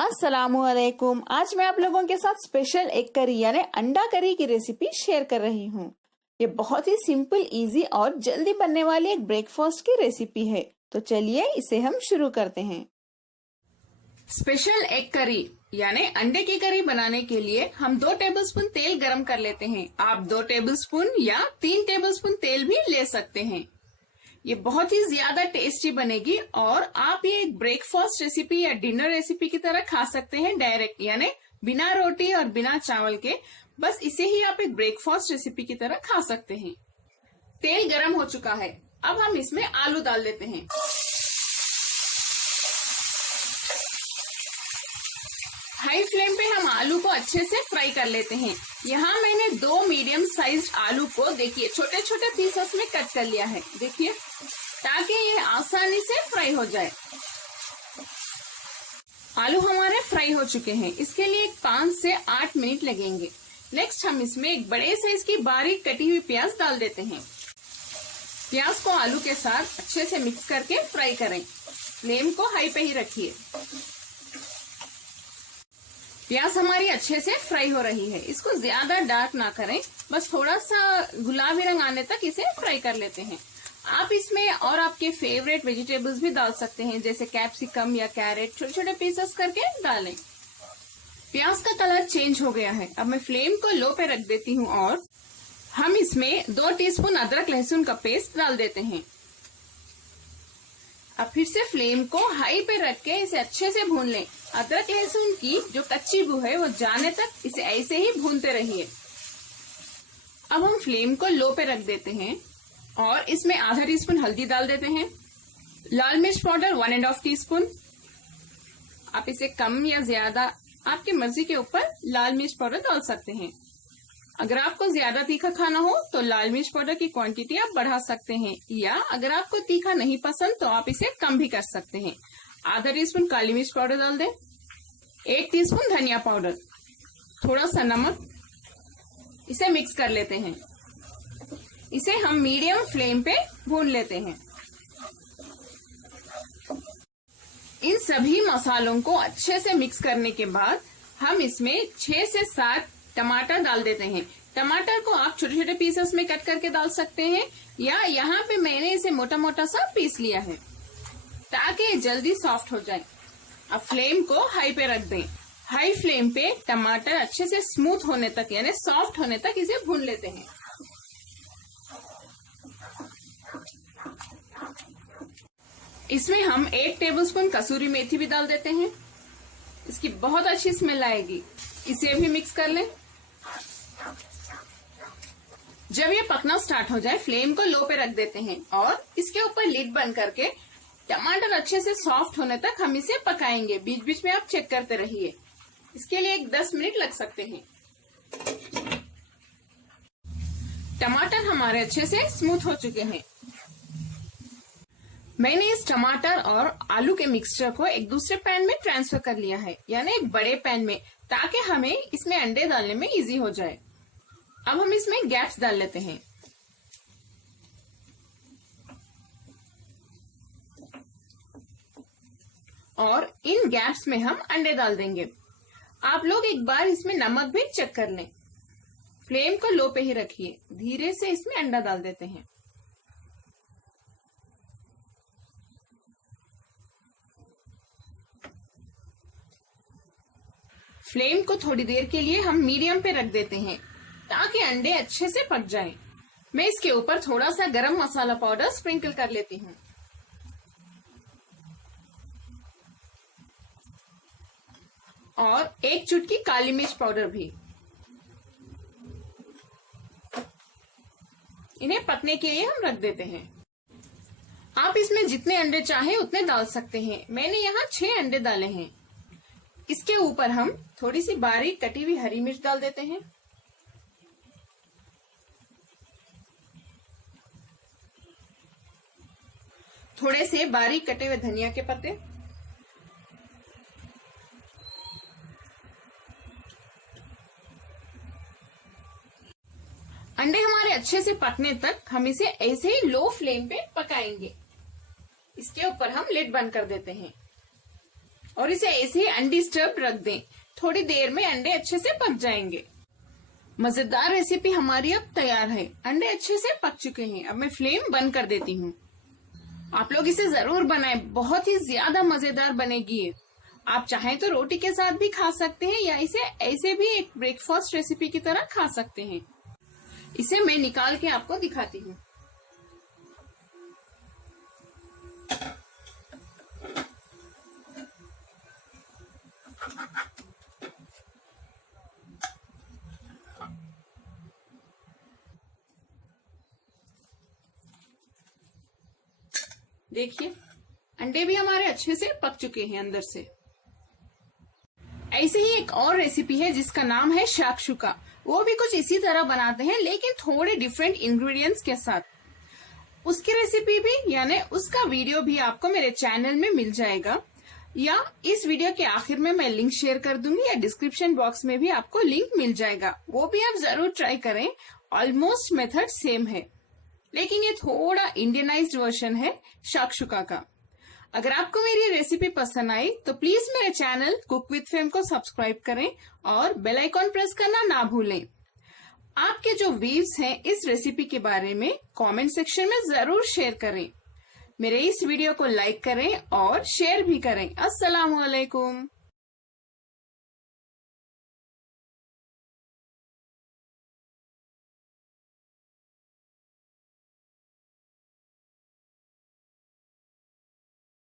अस्सलामुअलैकुम। आज मैं आप लोगों के साथ स्पेशल एग करी यानी अंडा करी की रेसिपी शेयर कर रही हूँ। ये बहुत ही सिंपल, इजी और जल्दी बनने वाली एक ब्रेकफास्ट की रेसिपी है। तो चलिए इसे हम शुरू करते हैं। स्पेशल एग करी यानी अंडे की करी बनाने के लिए हम 2 टेबलस्पून तेल गरम कर लेते हैं। आप 2 टेबलस्पून या 3 टेबलस्पून तेल भी ले सकते हैं। ये बहुत ही ज्यादा टेस्टी बनेगी और आप ये एक ब्रेकफास्ट रेसिपी या डिनर रेसिपी की तरह खा सकते हैं डायरेक्ट, यानी बिना रोटी और बिना चावल के। बस इसे ही आप एक ब्रेकफास्ट रेसिपी की तरह खा सकते हैं। तेल गरम हो चुका है, अब हम इसमें आलू डाल देते हैं। हाई फ्लेम पे हम आलू को अच्छे से फ्राई कर लेते हैं। यहाँ मैंने 2 मीडियम साइज्ड आलू को देखिए छोटे छोटे पीसेस में कट कर लिया है, देखिए, ताकि ये आसानी से फ्राई हो जाए। आलू हमारे फ्राई हो चुके हैं, इसके लिए 5 से 8 मिनट लगेंगे। नेक्स्ट हम इसमें एक बड़े साइज की बारीक कटी हुई प्याज डाल देते हैं। प्याज को आलू के साथ अच्छे से मिक्स करके फ्राई करें। फ्लेम को हाई पे ही रखिए। प्याज हमारी अच्छे से फ्राई हो रही है। इसको ज्यादा डार्क ना करें, बस थोड़ा सा गुलाबी रंग आने तक इसे फ्राई कर लेते हैं। आप इसमें और आपके फेवरेट वेजिटेबल्स भी डाल सकते हैं, जैसे कैप्सिकम या कैरेट छोटे छोटे पीसेस करके डालें। प्याज का कलर चेंज हो गया है, अब मैं फ्लेम को लो पे रख देती हूँ और हम इसमें 2 टीस्पून अदरक लहसुन का पेस्ट डाल देते हैं। अब फिर से फ्लेम को हाई पे रख के इसे अच्छे से भून लें। अदरक लहसुन की जो कच्ची बू है वो जाने तक इसे ऐसे ही भूनते रहिए। अब हम फ्लेम को लो पे रख देते हैं और इसमें आधा टीस्पून हल्दी डाल देते हैं। लाल मिर्च पाउडर 1.5 टीस्पून। आप इसे कम या ज्यादा आपकी मर्जी के ऊपर लाल मिर्च पाउडर डाल सकते हैं। अगर आपको ज्यादा तीखा खाना हो तो लाल मिर्च पाउडर की क्वांटिटी आप बढ़ा सकते हैं, या अगर आपको तीखा नहीं पसंद तो आप इसे कम भी कर सकते हैं। आधा टीस्पून काली मिर्च पाउडर डाल दें। 1 टीस्पून धनिया पाउडर, थोड़ा सा नमक। इसे मिक्स कर लेते हैं। इसे हम मीडियम फ्लेम पे भून लेते हैं। इन सभी मसालों को अच्छे से मिक्स करने के बाद हम इसमें 6 से 7 टमाटर डाल देते हैं। टमाटर को आप छोटे छोटे पीसेस में कट करके डाल सकते हैं, या यहाँ पे मैंने इसे मोटा मोटा सा पीस लिया है ताकि ये जल्दी सॉफ्ट हो जाए। अब फ्लेम को हाई पे रख दें। हाई फ्लेम पे टमाटर अच्छे से स्मूथ होने तक यानी सॉफ्ट होने तक इसे भून लेते हैं। इसमें हम 1 टेबलस्पून कसूरी मेथी भी डाल देते हैं। इसकी बहुत अच्छी स्मेल आएगी। इसे भी मिक्स कर लें। जब ये पकना स्टार्ट हो जाए फ्लेम को लो पे रख देते हैं और इसके ऊपर लिड बंद करके टमाटर अच्छे से सॉफ्ट होने तक हम इसे पकाएंगे। बीच बीच में आप चेक करते रहिए। इसके लिए 10 मिनट लग सकते हैं। टमाटर हमारे अच्छे से स्मूथ हो चुके हैं। मैंने इस टमाटर और आलू के मिक्सचर को एक दूसरे पैन में ट्रांसफर कर लिया है, यानी एक बड़े पैन में, ताकि हमें इसमें अंडे डालने में इजी हो जाए। अब हम इसमें गैप्स डाल लेते हैं। और इन गैप्स में हम अंडे डाल देंगे। आप लोग एक बार इसमें नमक भी चेक कर लें। फ्लेम को लो पे ही रखिए। धीरे से इसमें अंडा डाल देते हैं। फ्लेम को थोड़ी देर के लिए हम मीडियम पे रख देते हैं ताकि अंडे अच्छे से पक जाएं। मैं इसके ऊपर थोड़ा सा गरम मसाला पाउडर स्प्रिंकल कर लेती हूँ। और 1 चुटकी काली मिर्च पाउडर भी। इन्हें पकने के लिए हम रख देते हैं। आप इसमें जितने अंडे चाहे उतने डाल सकते हैं। मैंने यहाँ 6 अंडे डाले हैं। इसके ऊपर हम थोड़ी सी बारीक कटी हुई हरी मिर्च डाल देते हैं। थोड़े से बारीक कटे हुए धनिया के पत्ते। अंडे हमारे अच्छे से पकने तक हम इसे ऐसे ही लो फ्लेम पे पकाएंगे। इसके ऊपर हम लिड बंद कर देते हैं। और इसे ऐसे ही अनडिस्टर्ब रख दें। थोड़ी देर में अंडे अच्छे से पक जाएंगे। मजेदार रेसिपी हमारी अब तैयार है। अंडे अच्छे से पक चुके हैं। अब मैं फ्लेम बंद कर देती हूँ। आप लोग इसे जरूर बनाएं, बहुत ही ज्यादा मजेदार बनेगी ये। आप चाहें तो रोटी के साथ भी खा सकते हैं या इसे ऐसे भी एक ब्रेकफास्ट रेसिपी की तरह खा सकते हैं। इसे मैं निकाल के आपको दिखाती हूँ। देखिए, अंडे भी हमारे अच्छे से पक चुके हैं अंदर से। ऐसे ही एक और रेसिपी है जिसका नाम है शाकशुका। वो भी कुछ इसी तरह बनाते हैं लेकिन थोड़े डिफरेंट इंग्रेडिएंट्स के साथ। उसकी रेसिपी भी यानी उसका वीडियो भी आपको मेरे चैनल में मिल जाएगा, या इस वीडियो के आखिर में मैं लिंक शेयर कर दूंगी, या डिस्क्रिप्शन बॉक्स में भी आपको लिंक मिल जाएगा। वो भी आप जरूर ट्राई करें। ऑलमोस्ट मेथड सेम है, लेकिन ये थोड़ा इंडियनाइज्ड वर्जन है शाकशुका का। अगर आपको मेरी रेसिपी पसंद आई तो प्लीज मेरे चैनल कुक विद फेम को सब्सक्राइब करें और बेल आइकॉन प्रेस करना ना भूलें। आपके जो व्यूज हैं इस रेसिपी के बारे में कमेंट सेक्शन में जरूर शेयर करें। मेरे इस वीडियो को लाइक करें और शेयर भी करें। अस्सलाम वालेकुम।